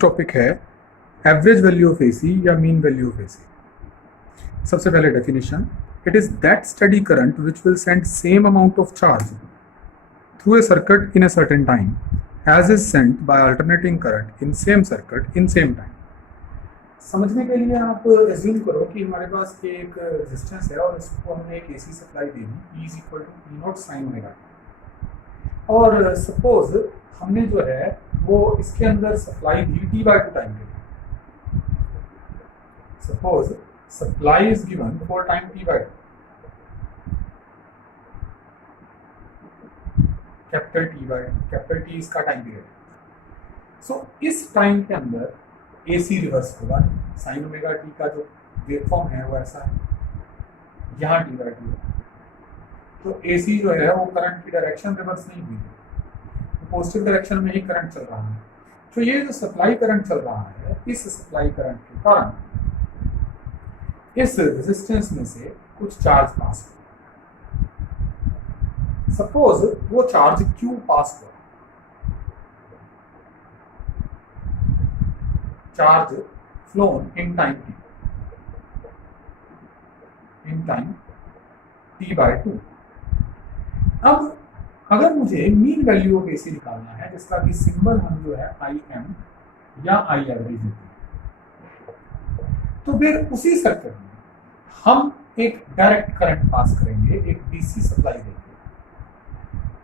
Topic है average value of AC या mean value of AC. सबसे पहले definition, it is that steady current which will send same amount of charge through a circuit in a certain time as is sent by alternating current in same circuit in same time. समझने के लिए आप assume करो कि हमारे पास एक resistance है और इसको हमने एक एसी सप्लाई दे दी, E is equal to E nought sine omega, और सपोज हमने जो है वो इसके अंदर सप्लाई दी T/2 टाइम के लिए। Suppose supply is given for time T/2, capital T इसका टाइम पीरियड है। सो इस टाइम के अंदर AC रिवर्स होगा, साइन ओमेगा टी का जो वेवफॉर्म है वो ऐसा है, यहाँ T/2 है, तो AC जो है वो करंट की डायरेक्शन रिवर्स नहीं हुई, पॉजिटिव डायरेक्शन में ही करंट चल रहा है। तो ये जो सप्लाई करंट चल रहा है, इस सप्लाई करंट के कारण इस रेजिस्टेंस में से कुछ चार्ज पास हो। सपोज वो चार्ज Q पास हो, charge flown in time T/2। अब अगर मुझे मीन वैल्यू ऑफ एसी निकालना है, जिसका कि सिंबल हम जो है IM या I एवरेज देते हैं, तो फिर उसी सर्किट में हम एक डायरेक्ट करंट पास करेंगे, एक DC सप्लाई देंगे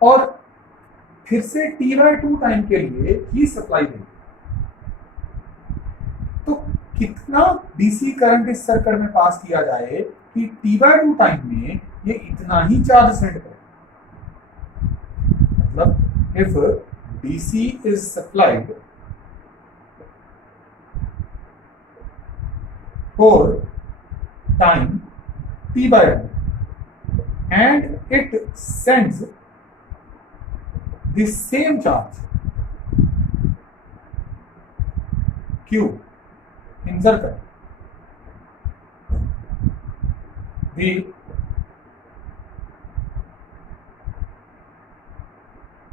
और फिर से T/2 टाइम के लिए ही सप्लाई देंगे। तो कितना DC करंट इस सर्किट में पास किया जाए कि T/2 टाइम में ये इतना ही चार्ज सेंड करे। मतलब if DC is supplied for time T/2 and it sends the same charge Q in circuit, the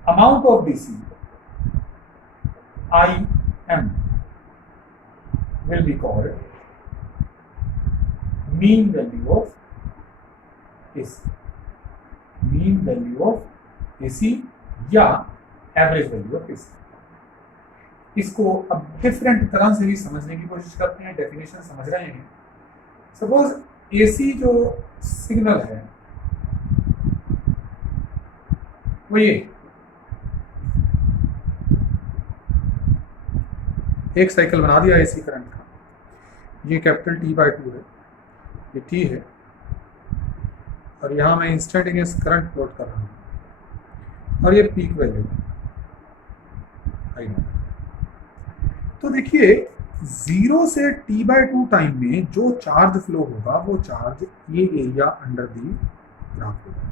amount of DC IM will be called mean value of AC, mean value of AC या average value of AC। इसको अब different तरह से भी समझने की कोशिश करते हैं, डेफिनेशन समझ रहे हैं। सपोज AC जो सिग्नल है वो ये एक साइकिल बना दिया AC करंट का, ये कैपिटल T/2 है, ये T है, और यहाँ मैं इंस्टेंटेनियस करंट प्लॉट कर रहा हूँ और ये पीक वैल्यू है I0। तो देखिए 0 से T/2 टाइम में जो चार्ज फ्लो होगा वो चार्ज ये एरिया अंडर दी ग्राफ होगा।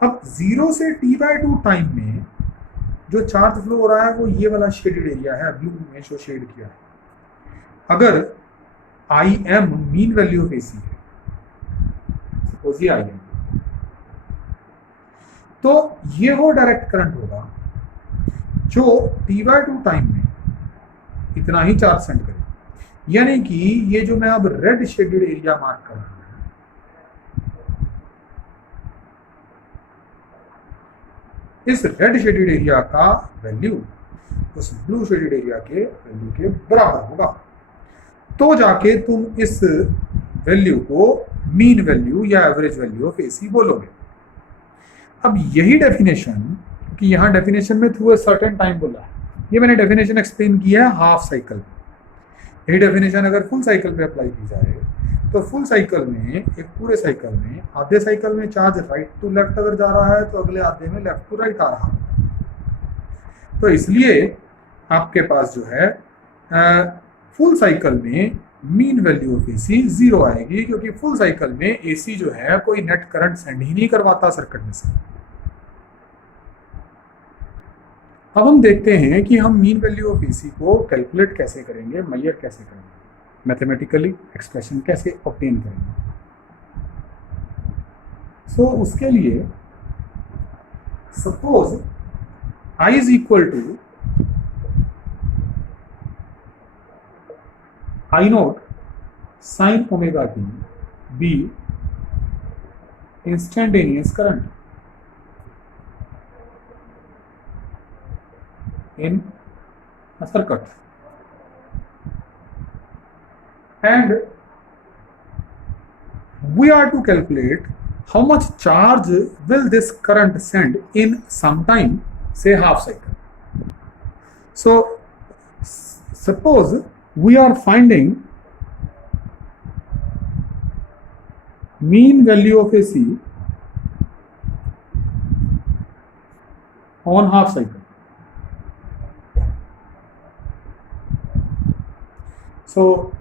अब 0 से T/2 टाइम में जो चार्ज फ्लो हो रहा है वो ये वाला शेडेड एरिया है, ब्लू में जो शेड किया है। अगर IM mean value of AC है, सपोज ये IM, तो ये वो डायरेक्ट करंट होगा जो T/2 टाइम में इतना ही चार्ज सेंड करे। यानी कि ये जो मैं अब रेड शेडेड एरिया मार्क कर रहा हूं, इस रेड शेडेड एरिया का वैल्यू उस ब्लू शेडेड एरिया के वैल्यू के बराबर होगा, तो जाके तुम इस वैल्यू को मीन वैल्यू या एवरेज वैल्यू ऑफ AC बोलोगे। अब यही डेफिनेशन, कि यहाँ डेफिनेशन में थ्रू ए सर्टेन टाइम बोला है, ये मैंने डेफिनेशन एक्सप्लेन किया है हाफ साइकिल। यही डेफिनेशन अगर फुल साइकिल पे अप्लाई की जाए तो फुल साइकिल में, एक पूरे साइकिल में, आधे साइकिल में चार्ज राइट टू लेफ्ट अगर जा रहा है तो अगले आधे में लेफ्ट टू राइट आ रहा है। तो इसलिए आपके पास जो है फुल साइकिल में मीन वैल्यू ऑफ AC 0 आएगी, क्योंकि फुल साइकिल में AC जो है कोई नेट करंट सेंड ही नहीं करवाता सर्किट में से। अब हम देखते हैं कि हम मीन वैल्यू ऑफ AC को कैलकुलेट कैसे करेंगे, मेजर कैसे करेंगे, मैथमेटिकली एक्सप्रेशन कैसे ऑब्टेन करेंगे। सो उसके लिए suppose I is equal to I naught sin omega t be instantaneous current in a circuit, and we are to calculate how much charge will this current send in some time, say half cycle. So suppose we are finding mean value of AC on half cycle. So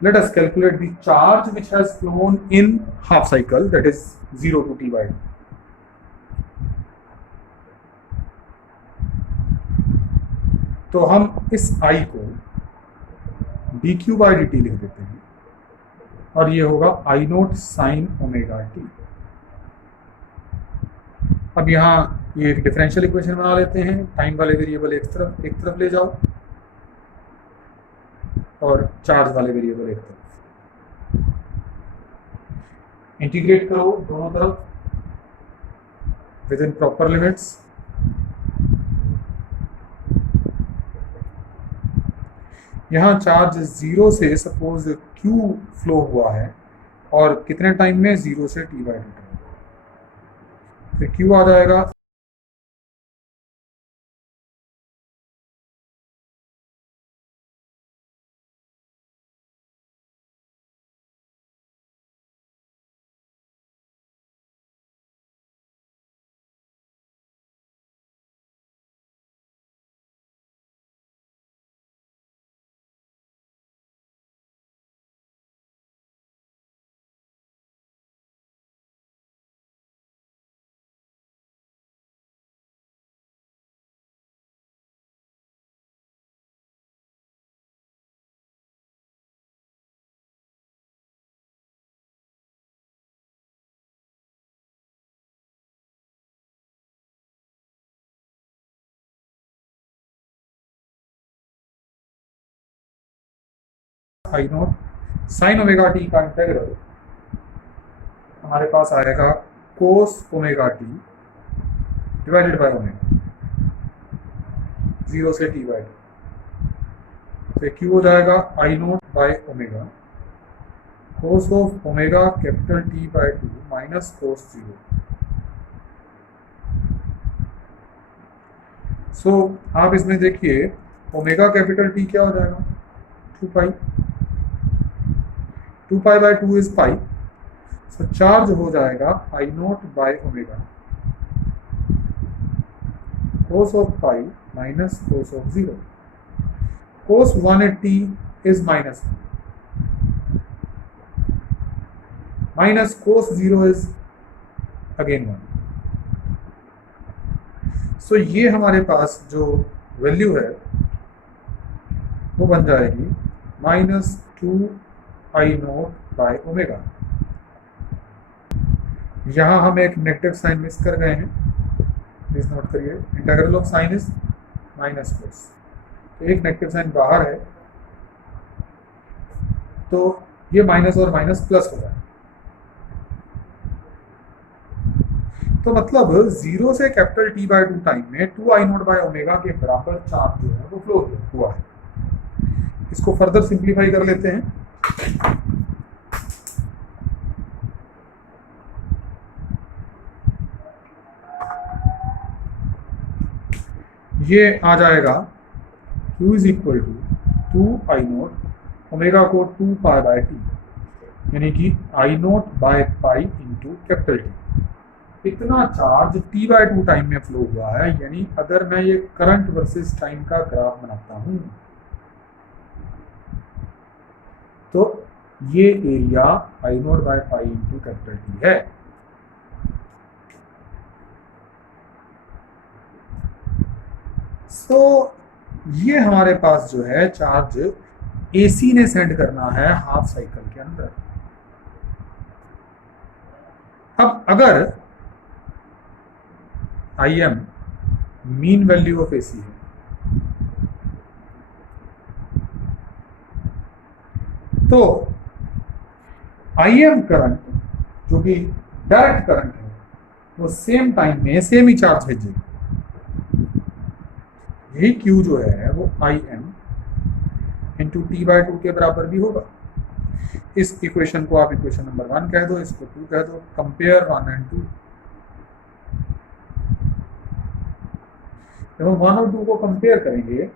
let us calculate the charge which has flown in half cycle, that is 0 to t by t. तो हम इस I को dq by dt लिख देते हैं और ये होगा I note sine omega T. अब यहाँ ये एक डिफरेंशियल इक्वेशन बना लेते हैं, टाइम वाले वेरिएबल एक तरफ ले जाओ और चार्ज वाले वेरिएबल एक तरफ, इंटीग्रेट करो दोनों तरफ विद इन प्रॉपर लिमिट्स। यहाँ चार्ज 0 से सपोज Q फ्लो हुआ है और कितने टाइम में, 0 से t बाई टी, फिर Q आ जाएगा I note sine omega T का इंटीग्रल हमारे पास आएगा कोस omega T divided by omega, 0 से t बाई टी, तो Q हो जाएगा I nought by omega cos of omega capital T by 2 minus cos 0। सो आप इसमें देखिए ओमेगा कैपिटल T क्या हो जाएगा, 2 पाई, 2 pi by 2 is pi, so charge हो जाएगा I nought by omega cos of pi minus cos of 0। Cos 180 is minus, minus cos 0 is again 1। सो ये हमारे पास जो वैल्यू है वो बन जाएगी minus 2 I nought by omega. यहाँ हम एक नेगेटिव साइन मिस कर गए हैं, प्लीज नोट करिए, integral of sine is minus cos, तो एक नेगेटिव साइन बाहर है तो ये माइनस और माइनस प्लस हो जाए, तो मतलब 0 से कैपिटल T बाई 2 टाइम में 2 I नोट बाय ओमेगा के बराबर चार्ज जो है वो फ्लो हुआ है। इसको फर्दर सिंप्लीफाई कर लेते हैं, ये आ जाएगा Q is equal to 2 I nought omega को 2 पाई बाय टी, यानी कि I nought by pi into capital T। इतना चार्ज T बाई 2 टाइम में फ्लो हुआ है, यानी अगर मैं ये करंट वर्सेस टाइम का ग्राफ बनाता हूं तो ये area I nought by pi into capital T है। सो ये हमारे पास जो है चार्ज AC ने सेंड करना है हाफ साइकिल के अंदर। अब अगर IM mean value of AC है। तो IM करंट जो कि डायरेक्ट करंट है वो सेम टाइम में सेम ही चार्ज भेजेगा। यही Q जो है वो IM इंटू T/2 के बराबर भी होगा। इस इक्वेशन को आप इक्वेशन नंबर 1 कह दो, इसको 2 कह दो। Compare 1 and 2। जब हम 1 और 2 को कंपेयर करेंगे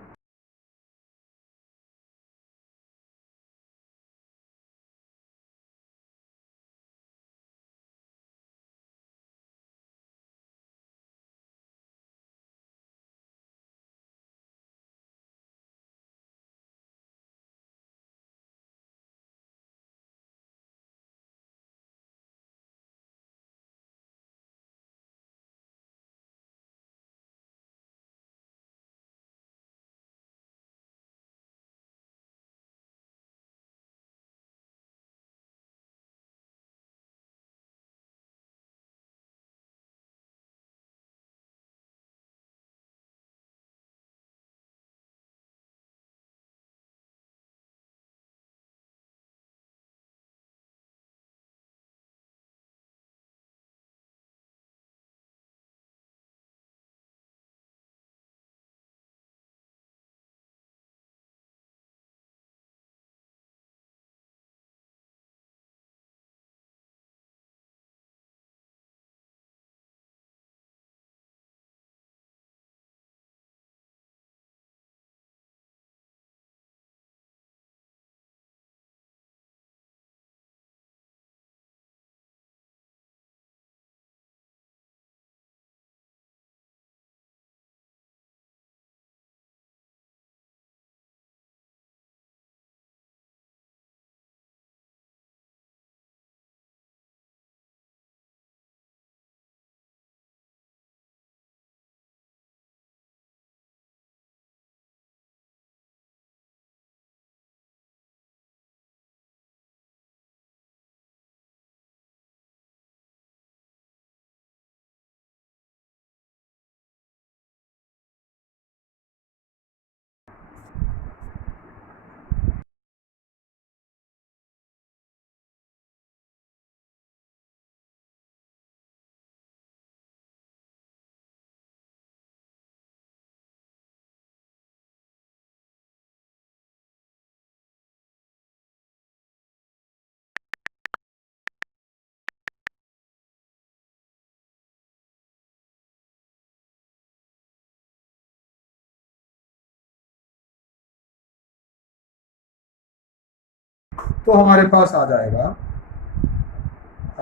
तो हमारे पास आ जाएगा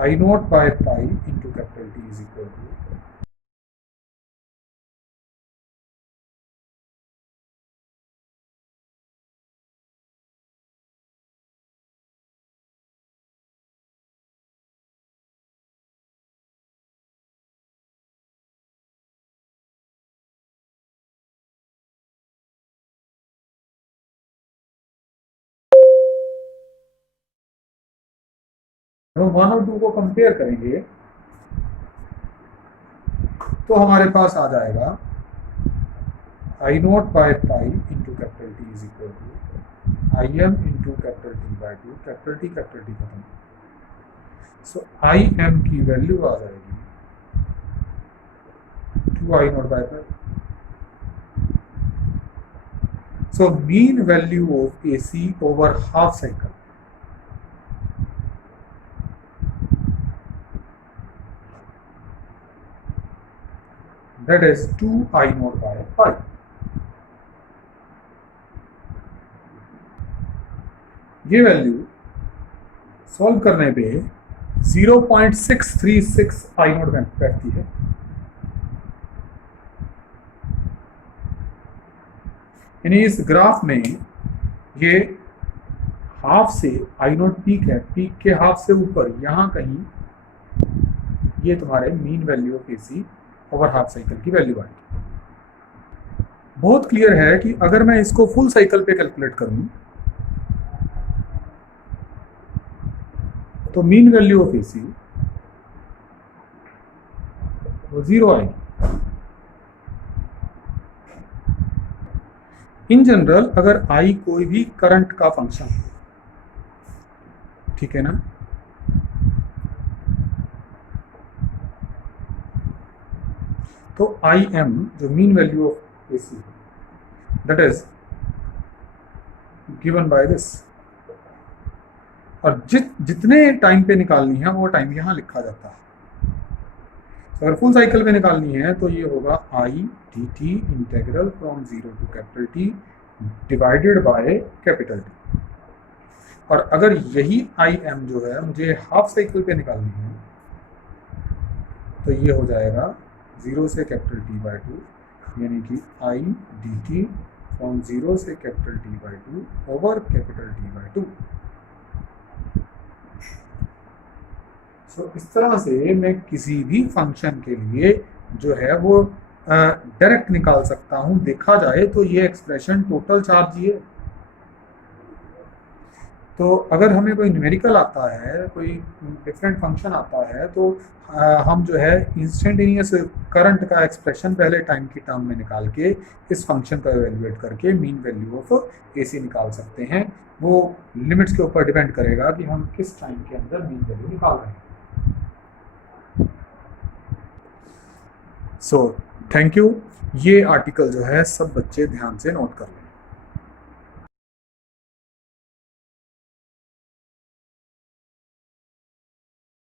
I0 by pi into capital T is equal to हम 1 और 2 को कंपेयर करेंगे तो हमारे पास आ जाएगा I0 by pi into capital T is equal to IM into capital T/2। Capital T खत्म। सो IM की वैल्यू आ जाएगी 2I0 by pi. So mean value of AC over half cycle that is 2I0 by pi। ये value solve करने पे 0.636 I0 बैठती है। यानी इस ग्राफ में ये हाफ से I0 पीक है, पीक के हाफ से ऊपर यहाँ कहीं ये तुम्हारे mean value of AC over half cycle की वैल्यू आएगी। बहुत क्लियर है कि अगर मैं इसको फुल साइकिल पे कैलकुलेट करूं तो मीन वैल्यू ऑफ AC वो 0 आएगी। इन जनरल अगर आई कोई भी करंट का फंक्शन है, ठीक है ना, तो आई एम जो mean value of AC that is given by this, और जितने टाइम पे निकालनी है वो टाइम यहाँ लिखा जाता है। अगर फुल साइकिल पे निकालनी है तो ये होगा I D T integral from 0 to capital T divided by capital T. और अगर यही आई एम जो है मुझे हाफ साइकिल पे निकालनी है तो ये हो जाएगा 0 से कैपिटल टी बाय 2, यानी कि आई डी टी फ्रॉम 0 से capital T by 2 over capital T by 2। तो इस तरह से मैं किसी भी फंक्शन के लिए जो है वो डायरेक्ट निकाल सकता हूं। देखा जाए तो ये एक्सप्रेशन टोटल चार्ज ही है। तो अगर हमें कोई न्यूमेरिकल आता है, कोई डिफरेंट फंक्शन आता है, तो हम जो है इंस्टेंटेनियस करंट का एक्सप्रेशन पहले टाइम की टर्म में निकाल के इस फंक्शन को एवेल्युएट करके मीन वैल्यू ऑफ एसी निकाल सकते हैं। वो लिमिट्स के ऊपर डिपेंड करेगा कि हम किस टाइम के अंदर मीन वैल्यू निकाल रहे हैं। So thank you. ये आर्टिकल जो है सब बच्चे ध्यान से नोट कर लें।